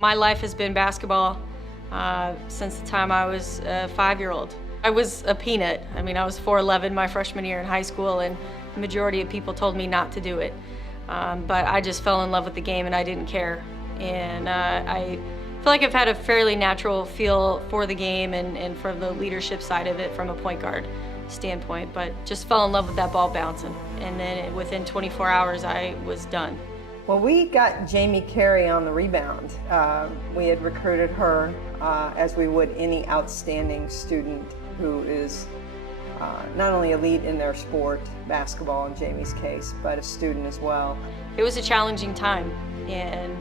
My life has been basketball since the time I was a 5-year-old. I was a peanut. I mean, I was 4'11" my freshman year in high school, and the majority of people told me not to do it. But I just fell in love with the game and I didn't care. And I feel like I've had a fairly natural feel for the game and for the leadership side of it from a point guard standpoint, but just fell in love with that ball bouncing. And then within 24 hours, I was done. Well, we got Jamie Carey on the rebound. We had recruited her as we would any outstanding student who is not only elite in their sport, basketball in Jamie's case, but a student as well. It was a challenging time, and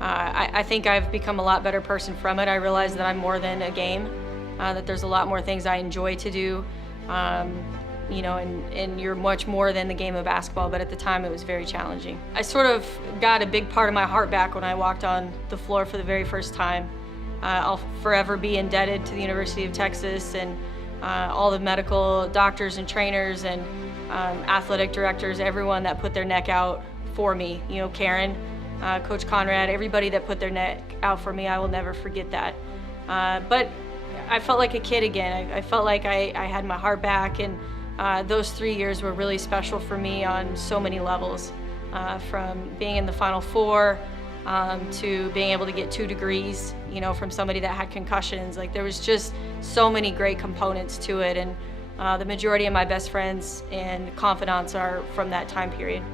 I think I've become a lot better person from it. I realized that I'm more than a game, that there's a lot more things I enjoy to do, you know, and you're much more than the game of basketball, but at the time it was very challenging. I sort of got a big part of my heart back when I walked on the floor for the very first time. I'll forever be indebted to the University of Texas and all the medical doctors and trainers and athletic directors, everyone that put their neck out for me. You know, Karen, Coach Conrad, everybody that put their neck out for me, I will never forget that. But I felt like a kid again. I felt like I had my heart back, and those 3 years were really special for me on so many levels. From being in the Final Four to being able to get 2 degrees, you know, from somebody that had concussions. Like, there was just so many great components to it, and the majority of my best friends and confidants are from that time period.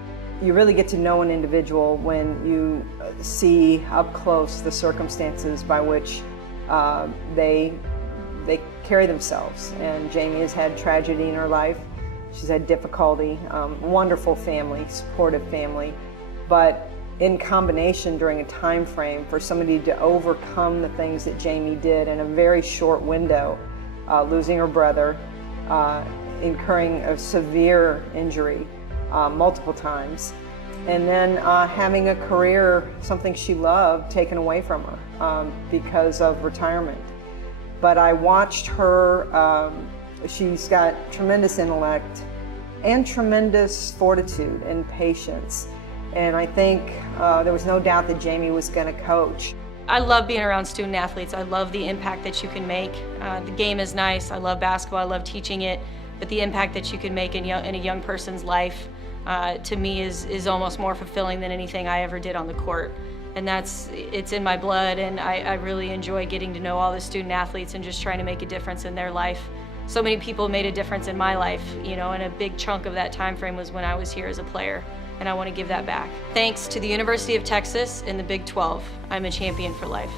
You really get to know an individual when you see up close the circumstances by which they carry themselves. And Jamie has had tragedy in her life. She's had difficulty, wonderful family, supportive family, but in combination during a time frame for somebody to overcome the things that Jamie did in a very short window, losing her brother, incurring a severe injury multiple times, and then having a career, something she loved, taken away from her because of retirement. But I watched her, she's got tremendous intellect and tremendous fortitude and patience. And I think there was no doubt that Jamie was going to coach. I love being around student athletes. I love the impact that you can make. The game is nice. I love basketball. I love teaching it. But the impact that you can make in a young person's life, to me, is almost more fulfilling than anything I ever did on the court. And it's in my blood, and I really enjoy getting to know all the student athletes and just trying to make a difference in their life. So many people made a difference in my life, you know, and a big chunk of that time frame was when I was here as a player, and I want to give that back. Thanks to the University of Texas and the Big 12, I'm a champion for life.